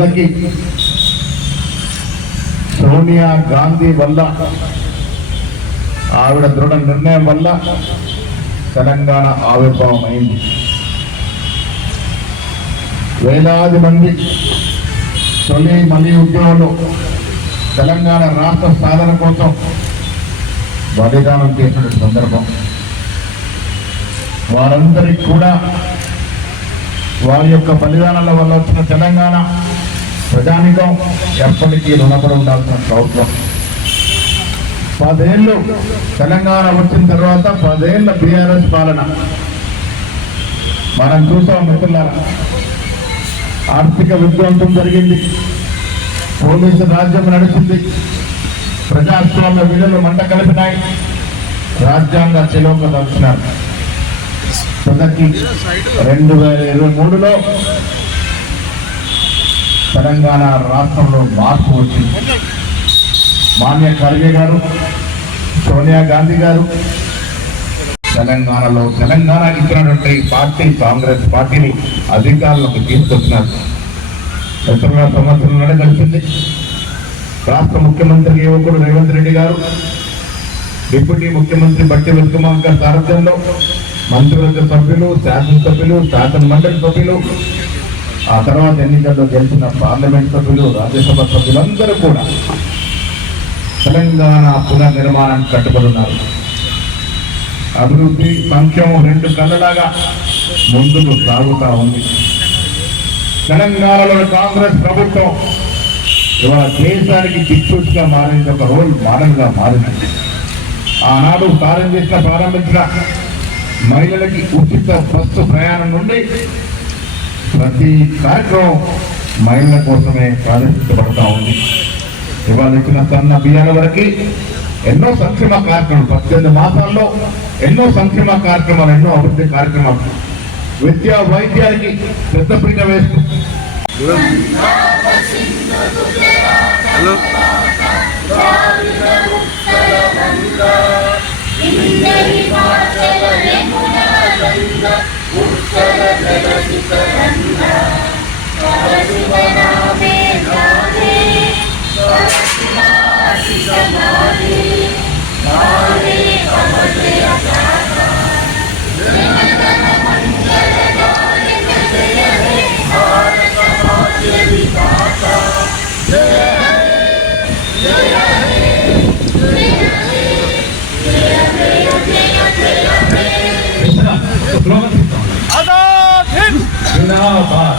తులకి సోనియా గాంధీ వల్ల, ఆవిడ దృఢ నిర్ణయం వల్ల తెలంగాణ ఆవిర్భావం అయింది. వేలాది మంది తొలి మళ్ళీ ఉద్యోగులు తెలంగాణ రాష్ట్ర సాధన కోసం బలిదానం చేసిన సందర్భం. వారందరికీ కూడా వారి యొక్క బలిదానాల వల్ల వచ్చిన తెలంగాణ ప్రజానికం ఎప్పటికీ రుణపడి ఉండాల్సిన అవసరం. 10 ఏళ్ళు తెలంగాణ వచ్చిన తర్వాత 10 ఏళ్ళ బీఆర్ఎస్ పాలన మనం చూసాం మిత్రులారా. ఆర్థిక విధ్వంసం జరిగింది, పోలీసు రాజ్యం నడిచింది, ప్రజాస్వామ్య విలువలు మంట కలిపినాయి, రాజ్యాంగ చెలోక దర్శనారు. తులకి 2023లో తెలంగాణ రాష్ట్రంలో మార్పు వచ్చింది. మాన్య ఖర్గే గారు, సోనియా గాంధీ గారు తెలంగాణలో తెలంగాణ ఇచ్చినటువంటి పార్టీ కాంగ్రెస్ పార్టీని అధికారులకు తీసుకొచ్చినారు. 2 సంవత్సరాలు కలిసింది. రాష్ట్ర ముఖ్యమంత్రి యువకుడు రేవంత్ రెడ్డి గారు, డిప్యూటీ ముఖ్యమంత్రి బట్టి విక్రమార్క సారథ్యంలో మంత్రివర్గ సభ్యులు, శాసనసభ్యులు, శాసన మండలి సభ్యులు, ఆ తర్వాత ఎన్నికల్లో గెలిచిన పార్లమెంట్ సభ్యులు, రాజ్యసభ సభ్యులందరూ కూడా తెలంగాణ పునర్నిర్మాణానికి కట్టుబడి ఉన్నారు. అభివృద్ధి సంక్షేమం 2 కళ్ళలాగా ముందుకు సాగుతూ ఉంది. తెలంగాణలో కాంగ్రెస్ ప్రభుత్వం ఇవాళ దేశానికి దిక్సూచిగా మారింది, ఒక రోల్ మోడల్గా మారింది. ఆనాడు ప్రారంభించిన మహిళలకి ఉచిత బస్సు ప్రయాణం నుండి ప్రతి కార్యక్రమం మహిళల కోసమే ప్రారంభించబడతా ఉంది. ఇవాళ ఇచ్చిన సన్న బియ్యాల వరకు ఎన్నో సంక్షేమ కార్యక్రమాలు, 18 మాసాల్లో ఎన్నో సంక్షేమ కార్యక్రమాలు, ఎన్నో అభివృద్ధి కార్యక్రమాలు, విద్యా వైద్యానికి పెద్దపీట వేస్తూ आजाद हिंद जिंदाबाद।